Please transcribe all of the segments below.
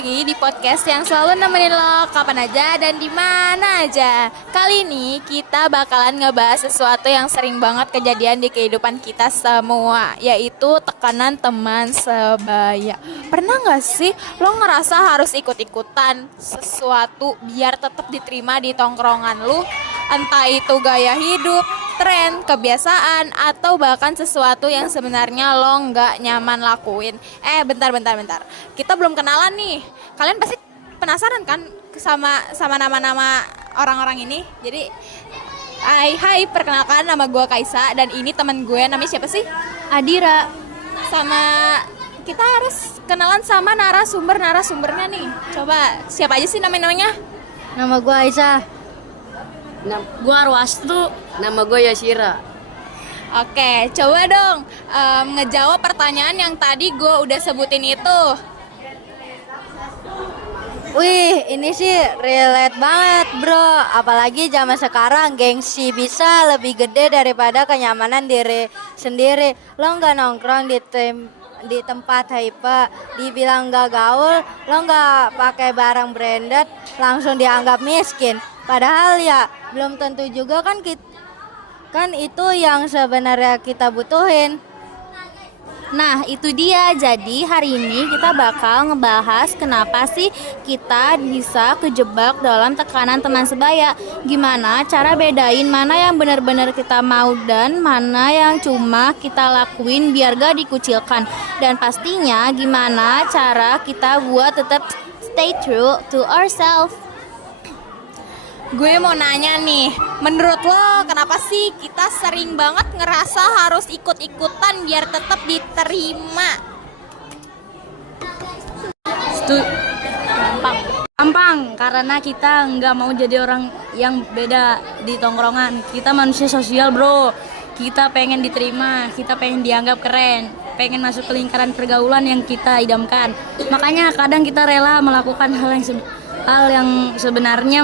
lagi di podcast yang selalu nemenin lo kapan aja dan di mana aja. Kali ini kita bakalan ngebahas sesuatu yang sering banget kejadian di kehidupan kita semua, yaitu tekanan teman sebaya. Pernah gak sih lo ngerasa harus ikut-ikutan sesuatu biar tetap diterima di tongkrongan lu? Entah itu gaya hidup, tren, kebiasaan, atau bahkan sesuatu yang sebenarnya lo nggak nyaman lakuin. Bentar. Kita belum kenalan nih. Kalian pasti penasaran kan sama nama-nama orang-orang ini? Jadi, hai, perkenalkan nama gue Kaisa dan ini teman gue, namanya siapa sih? Adira. Sama kita harus kenalan sama narasumbernya nih. Coba siapa aja sih namanya? Nama gue Aisyah. Gue Arwastu. Nama gue Yashira. Oke, coba dong ngejawab pertanyaan yang tadi gue udah sebutin itu. Wih, ini sih relate banget bro. Apalagi zaman sekarang gengsi bisa lebih gede daripada kenyamanan diri sendiri. Lo nggak nongkrong di tempat hype, dibilang nggak gaul, lo nggak pakai barang branded, langsung dianggap miskin. Padahal ya belum tentu juga kan itu yang sebenarnya kita butuhin. Nah itu dia, jadi hari ini kita bakal ngebahas kenapa sih kita bisa kejebak dalam tekanan teman sebaya. Gimana cara bedain mana yang benar-benar kita mau dan mana yang cuma kita lakuin biar gak dikucilkan. Dan pastinya gimana cara kita buat tetap stay true to ourselves. Gue mau nanya nih, menurut lo kenapa sih kita sering banget ngerasa harus ikut-ikutan biar tetap diterima? Gampang, karena kita nggak mau jadi orang yang beda di tongkrongan. Kita manusia sosial bro. Kita pengen diterima, kita pengen dianggap keren, pengen masuk ke lingkaran pergaulan yang kita idamkan. Makanya kadang kita rela melakukan hal yang sebenarnya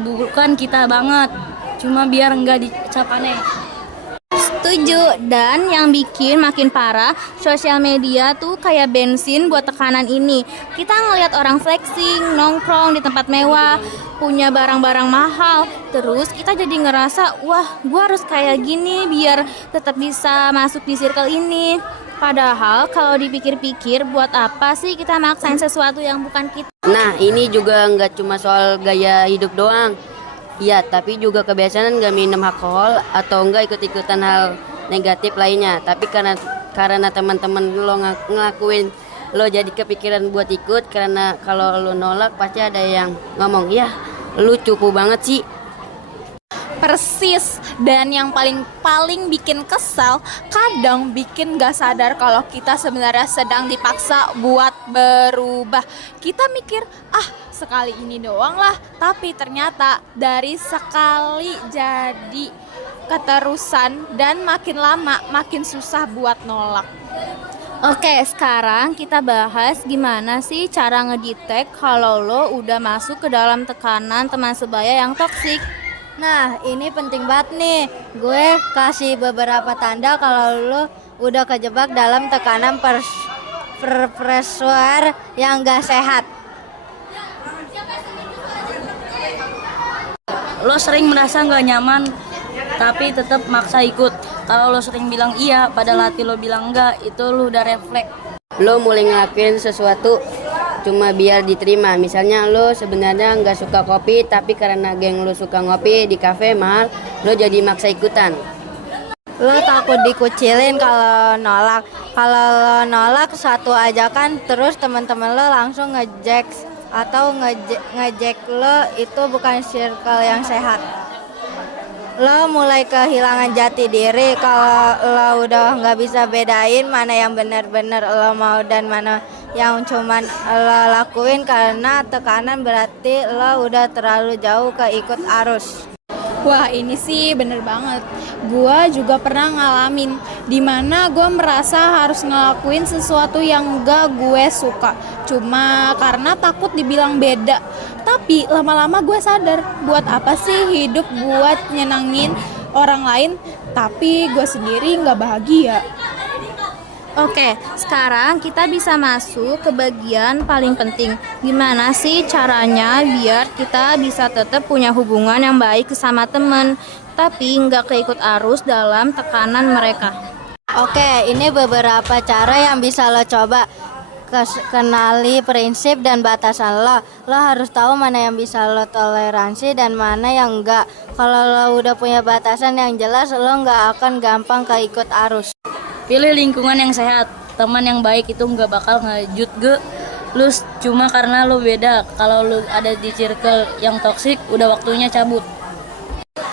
bukan kita banget, cuma biar nggak dicap aneh. Setuju, dan yang bikin makin parah, sosial media tuh kayak bensin buat tekanan ini. Kita ngelihat orang flexing, nongkrong di tempat mewah, punya barang-barang mahal, terus kita jadi ngerasa, wah gua harus kayak gini biar tetap bisa masuk di circle ini. Padahal kalau dipikir-pikir, buat apa sih kita maksain sesuatu yang bukan kita? Nah ini juga nggak cuma soal gaya hidup doang. Ya, tapi juga kebiasaan nggak minum alkohol atau nggak ikut-ikutan hal negatif lainnya. Tapi karena teman-teman lo ngelakuin, lo jadi kepikiran buat ikut. Karena kalau lo nolak pasti ada yang ngomong, ya lu cupu banget sih. Persis, dan yang paling bikin kesal, kadang bikin gak sadar kalau kita sebenarnya sedang dipaksa buat berubah. Kita mikir, sekali ini doang lah, tapi ternyata dari sekali jadi keterusan dan makin lama makin susah buat nolak. Oke, sekarang kita bahas gimana sih cara ngedetect kalau lo udah masuk ke dalam tekanan teman sebaya yang toksik. Nah, ini penting banget nih. Gue kasih beberapa tanda kalau lo udah kejebak dalam tekanan pressure yang gak sehat. Lo sering merasa nggak nyaman tapi tetap maksa ikut. Kalau lo sering bilang iya padahal hati lo bilang enggak, itu lo udah refleks. Lo mulai ngelakuin sesuatu cuma biar diterima. Misalnya lo sebenarnya nggak suka kopi, tapi karena geng lo suka ngopi di kafe mahal, lo jadi maksa ikutan. Lo takut dikucilin kalau nolak. Kalau lo nolak satu ajakan, terus teman-teman lo langsung ngejek atau ngejek lo, itu bukan circle yang sehat. Lo mulai kehilangan jati diri kalau lo udah nggak bisa bedain mana yang benar-benar lo mau dan mana yang cuman lo lakuin karena tekanan. Berarti lo udah terlalu jauh keikut arus. Wah, ini sih bener banget. Gua juga pernah ngalamin dimana gue merasa harus ngelakuin sesuatu yang gak gue suka cuma karena takut dibilang beda. Tapi lama-lama gue sadar, buat apa sih hidup buat nyenangin orang lain tapi gue sendiri gak bahagia. Oke, sekarang kita bisa masuk ke bagian paling penting. Gimana sih caranya biar kita bisa tetap punya hubungan yang baik sama teman, tapi nggak keikut arus dalam tekanan mereka. Oke, ini beberapa cara yang bisa lo coba. Kenali prinsip dan batasan lo. Lo harus tahu mana yang bisa lo toleransi dan mana yang enggak. Kalau lo udah punya batasan yang jelas, lo nggak akan gampang keikut arus. Pilih lingkungan yang sehat. Teman yang baik itu nggak bakal ngejut lu cuma karena lu beda. Kalau lu ada di circle yang toksik, udah waktunya cabut.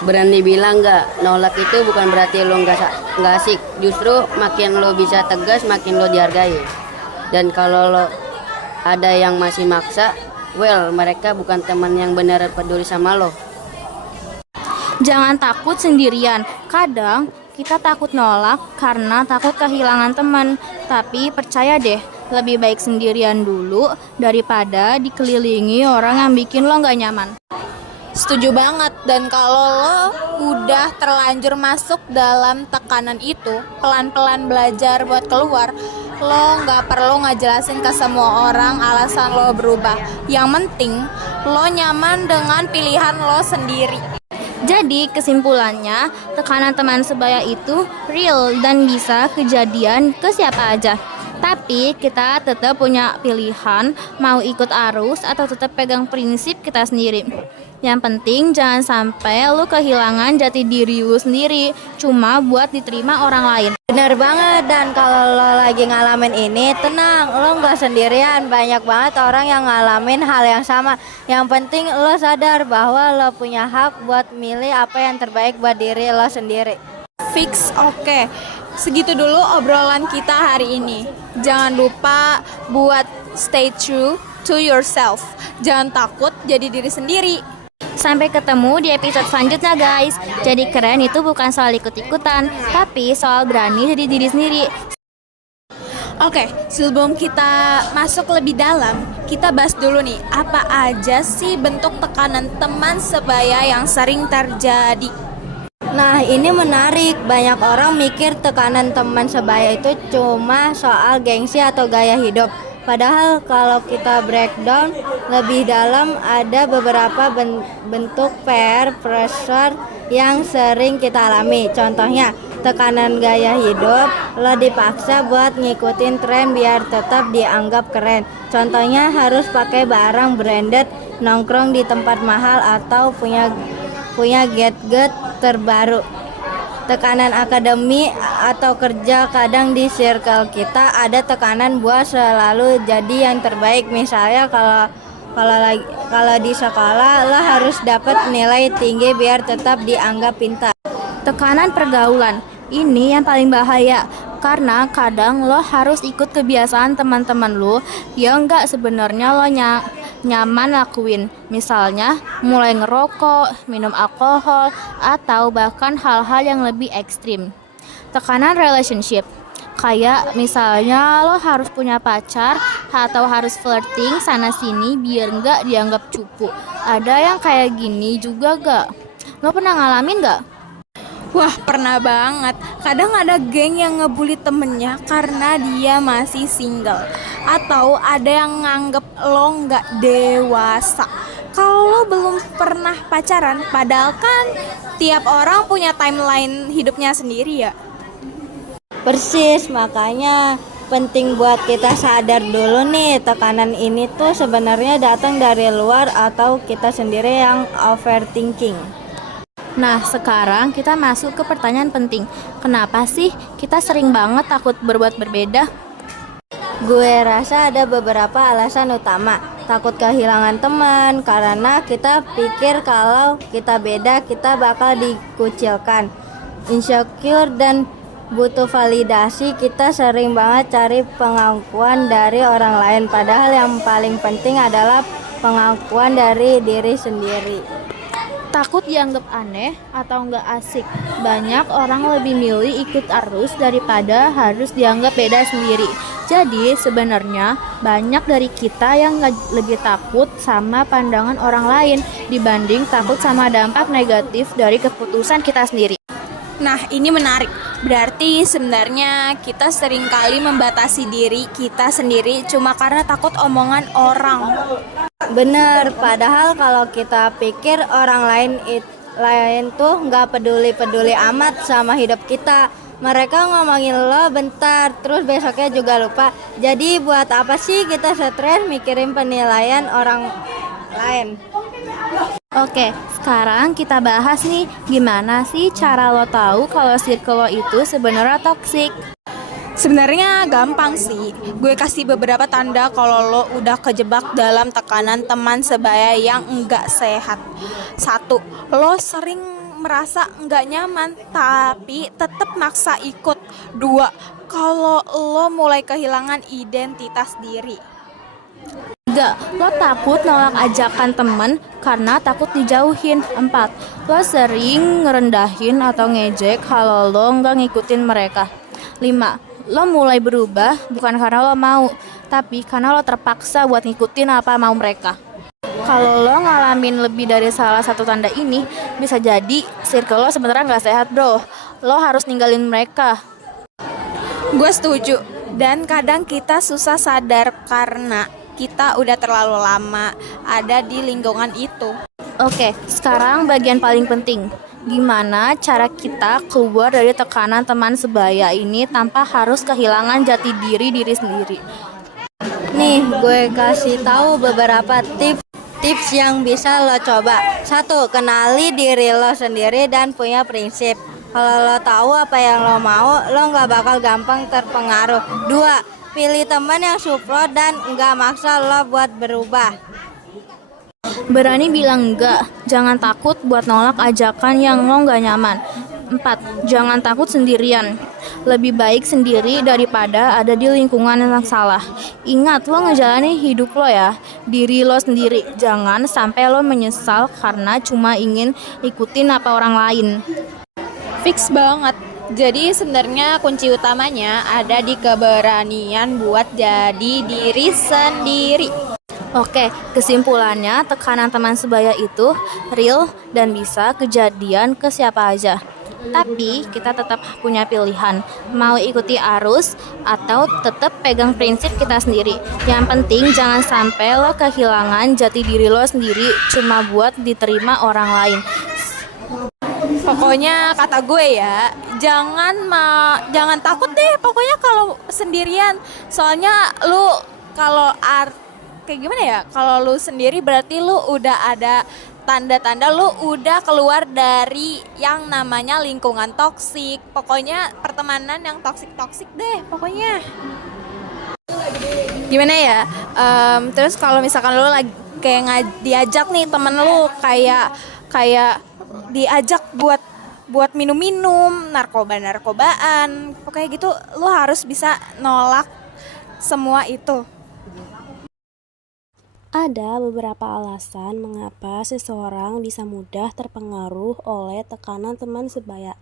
Berani bilang nggak, nolak itu bukan berarti lo nggak asik. Justru makin lo bisa tegas, makin lo dihargai. Dan kalau lo ada yang masih maksa, well, mereka bukan teman yang benar peduli sama lo. Jangan takut sendirian. Kadang kita takut nolak karena takut kehilangan teman. Tapi percaya deh, lebih baik sendirian dulu daripada dikelilingi orang yang bikin lo gak nyaman. Setuju banget. Dan kalau lo udah terlanjur masuk dalam tekanan itu, pelan-pelan belajar buat keluar. Lo gak perlu ngejelasin ke semua orang alasan lo berubah. Yang penting lo nyaman dengan pilihan lo sendiri. Jadi kesimpulannya, tekanan teman sebaya itu real dan bisa kejadian ke siapa aja. Tapi kita tetap punya pilihan mau ikut arus atau tetap pegang prinsip kita sendiri. Yang penting jangan sampai lu kehilangan jati diri lu sendiri cuma buat diterima orang lain. Bener banget, dan kalau lo lagi ngalamin ini, tenang, lo nggak sendirian. Banyak banget orang yang ngalamin hal yang sama. Yang penting lo sadar bahwa lo punya hak buat milih apa yang terbaik buat diri lo sendiri. Fix, oke. Segitu dulu obrolan kita hari ini. Jangan lupa buat stay true to yourself. Jangan takut jadi diri sendiri. Sampai ketemu di episode selanjutnya guys. Jadi keren itu bukan soal ikut-ikutan, tapi soal berani jadi diri sendiri. Oke, sebelum kita masuk lebih dalam, kita bahas dulu nih, apa aja sih bentuk tekanan teman sebaya yang sering terjadi? Nah, ini menarik. Banyak orang mikir tekanan teman sebaya itu cuma soal gengsi atau gaya hidup. Padahal kalau kita breakdown lebih dalam, ada beberapa bentuk peer pressure yang sering kita alami. Contohnya, tekanan gaya hidup, lo dipaksa buat ngikutin tren biar tetap dianggap keren. Contohnya harus pakai barang branded, nongkrong di tempat mahal, atau punya gadget terbaru. Tekanan akademi atau kerja, kadang di circle kita ada tekanan buat selalu jadi yang terbaik. Misalnya kalau di sekolah lo harus dapat nilai tinggi biar tetap dianggap pintar. Tekanan pergaulan, ini yang paling bahaya. Karena kadang lo harus ikut kebiasaan teman-teman lo yang gak sebenarnya lo nyaman lakuin. Misalnya mulai ngerokok, minum alkohol, atau bahkan hal-hal yang lebih ekstrim. Tekanan relationship, kayak misalnya lo harus punya pacar atau harus flirting sana-sini biar gak dianggap cupu. Ada yang kayak gini juga gak? Lo pernah ngalamin gak? Wah, pernah banget. Kadang ada geng yang ngebully temennya karena dia masih single. Atau ada yang nganggep lo nggak dewasa kalau lo belum pernah pacaran. Padahal kan tiap orang punya timeline hidupnya sendiri ya. Persis, makanya penting buat kita sadar dulu nih, tekanan ini tuh sebenarnya datang dari luar atau kita sendiri yang overthinking. Nah, sekarang kita masuk ke pertanyaan penting. Kenapa sih kita sering banget takut berbuat berbeda? Gue rasa ada beberapa alasan utama. Takut kehilangan teman, karena kita pikir kalau kita beda, kita bakal dikucilkan. Insecure dan butuh validasi, kita sering banget cari pengakuan dari orang lain. Padahal yang paling penting adalah pengakuan dari diri sendiri. Takut dianggap aneh atau nggak asik. Banyak orang lebih milih ikut arus daripada harus dianggap beda sendiri. Jadi sebenarnya banyak dari kita yang lebih takut sama pandangan orang lain dibanding takut sama dampak negatif dari keputusan kita sendiri. Nah, ini menarik. Berarti sebenarnya kita seringkali membatasi diri kita sendiri cuma karena takut omongan orang. Bener, padahal kalau kita pikir orang lain tuh nggak peduli amat sama hidup kita. Mereka ngomongin lo bentar, terus besoknya juga lupa. Jadi buat apa sih kita stres mikirin penilaian orang lain? Oke, sekarang kita bahas nih, gimana sih cara lo tahu kalau circle lo itu sebenarnya toksik? Sebenarnya gampang sih. Gue kasih beberapa tanda kalau lo udah kejebak dalam tekanan teman sebaya yang enggak sehat. 1. Lo sering merasa enggak nyaman tapi tetap maksa ikut. 2. Kalau lo mulai kehilangan identitas diri. 3. Lo takut nolak ajakan temen karena takut dijauhin. 4. Lo sering ngerendahin atau ngejek kalau lo nggak ngikutin mereka. 5. Lo mulai berubah bukan karena lo mau, tapi karena lo terpaksa buat ngikutin apa mau mereka. Kalau lo ngalamin lebih dari salah satu tanda ini, bisa jadi circle lo sebenarnya nggak sehat, bro. Lo harus ninggalin mereka. Gue setuju. Dan kadang kita susah sadar karena kita udah terlalu lama ada di lingkungan itu. Oke, sekarang bagian paling penting. Gimana cara kita keluar dari tekanan teman sebaya ini tanpa harus kehilangan jati diri sendiri? Nih, gue kasih tahu beberapa tips yang bisa lo coba. 1. Kenali diri lo sendiri dan punya prinsip. Kalau lo tahu apa yang lo mau, lo nggak bakal gampang terpengaruh. 2. Pilih teman yang support dan nggak maksa lo buat berubah. Berani bilang enggak, jangan takut buat nolak ajakan yang lo nggak nyaman. 4. Jangan takut sendirian. Lebih baik sendiri daripada ada di lingkungan yang salah. Ingat, lo ngejalani hidup lo ya, diri lo sendiri. Jangan sampai lo menyesal karena cuma ingin ikutin apa orang lain. Fix banget. Jadi sebenarnya kunci utamanya ada di keberanian buat jadi diri sendiri. Oke, kesimpulannya tekanan teman sebaya itu real dan bisa kejadian ke siapa aja. Tapi kita tetap punya pilihan, mau ikuti arus atau tetap pegang prinsip kita sendiri. Yang penting jangan sampai lo kehilangan jati diri lo sendiri cuma buat diterima orang lain. Pokoknya kata gue ya, jangan takut deh pokoknya kalau sendirian. Soalnya lu kalau kayak gimana ya? Kalau lu sendiri berarti lu udah ada tanda-tanda lu udah keluar dari yang namanya lingkungan toksik. Pokoknya pertemanan yang toksik deh pokoknya. Gimana ya? Terus kalau misalkan lu lagi kayak diajak nih temen lu kayak diajak buat minum-minum, narkobaan, pokoknya gitu, lu harus bisa nolak semua itu. Ada beberapa alasan mengapa seseorang bisa mudah terpengaruh oleh tekanan teman sebaya.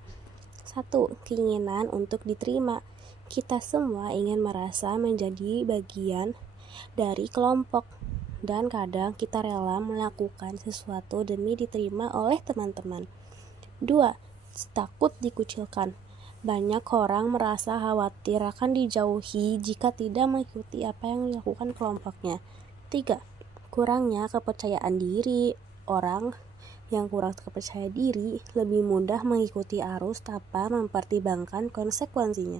1. Keinginan untuk diterima. Kita semua ingin merasa menjadi bagian dari kelompok, dan kadang kita rela melakukan sesuatu demi diterima oleh teman-teman. 2. Takut dikucilkan. Banyak orang merasa khawatir akan dijauhi jika tidak mengikuti apa yang dilakukan kelompoknya. 3. Kurangnya kepercayaan diri. Orang yang kurang percaya diri lebih mudah mengikuti arus tanpa mempertimbangkan konsekuensinya.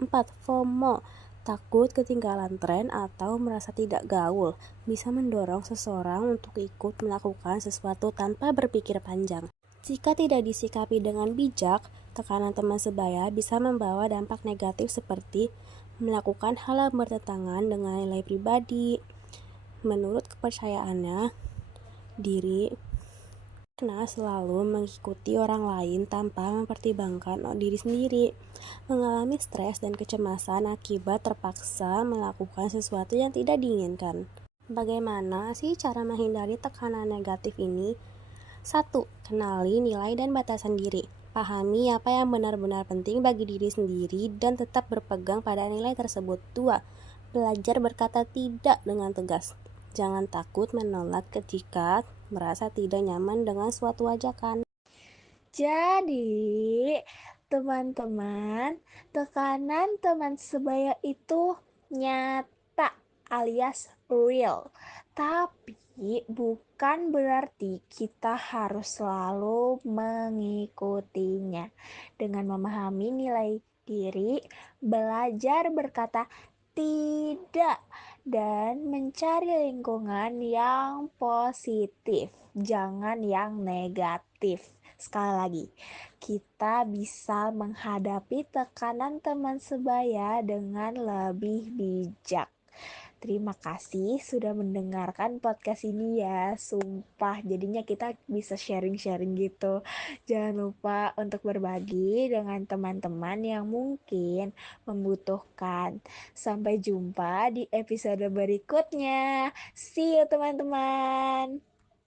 4. FOMO. Takut ketinggalan tren atau merasa tidak gaul bisa mendorong seseorang untuk ikut melakukan sesuatu tanpa berpikir panjang. Jika tidak disikapi dengan bijak, tekanan teman sebaya bisa membawa dampak negatif seperti melakukan hal yang bertentangan dengan nilai pribadi, menurut kepercayaannya diri, karena selalu mengikuti orang lain tanpa mempertimbangkan diri sendiri, mengalami stres dan kecemasan akibat terpaksa melakukan sesuatu yang tidak diinginkan. Bagaimana sih cara menghindari tekanan negatif ini? 1. Kenali nilai dan batasan diri. Pahami apa yang benar-benar penting bagi diri sendiri dan tetap berpegang pada nilai tersebut. 2. Belajar berkata tidak dengan tegas. Jangan takut menolak ketika merasa tidak nyaman dengan suatu ajakan. Jadi, teman-teman, tekanan teman sebaya itu nyata alias real. Tapi bukan berarti kita harus selalu mengikutinya. Dengan memahami nilai diri, belajar berkata tidak dan mencari lingkungan yang positif, jangan yang negatif. Sekali lagi, kita bisa menghadapi tekanan teman sebaya dengan lebih bijak. Terima kasih sudah mendengarkan podcast ini ya. Sumpah, jadinya kita bisa sharing-sharing gitu. Jangan lupa untuk berbagi dengan teman-teman yang mungkin membutuhkan. Sampai jumpa di episode berikutnya. See you teman-teman.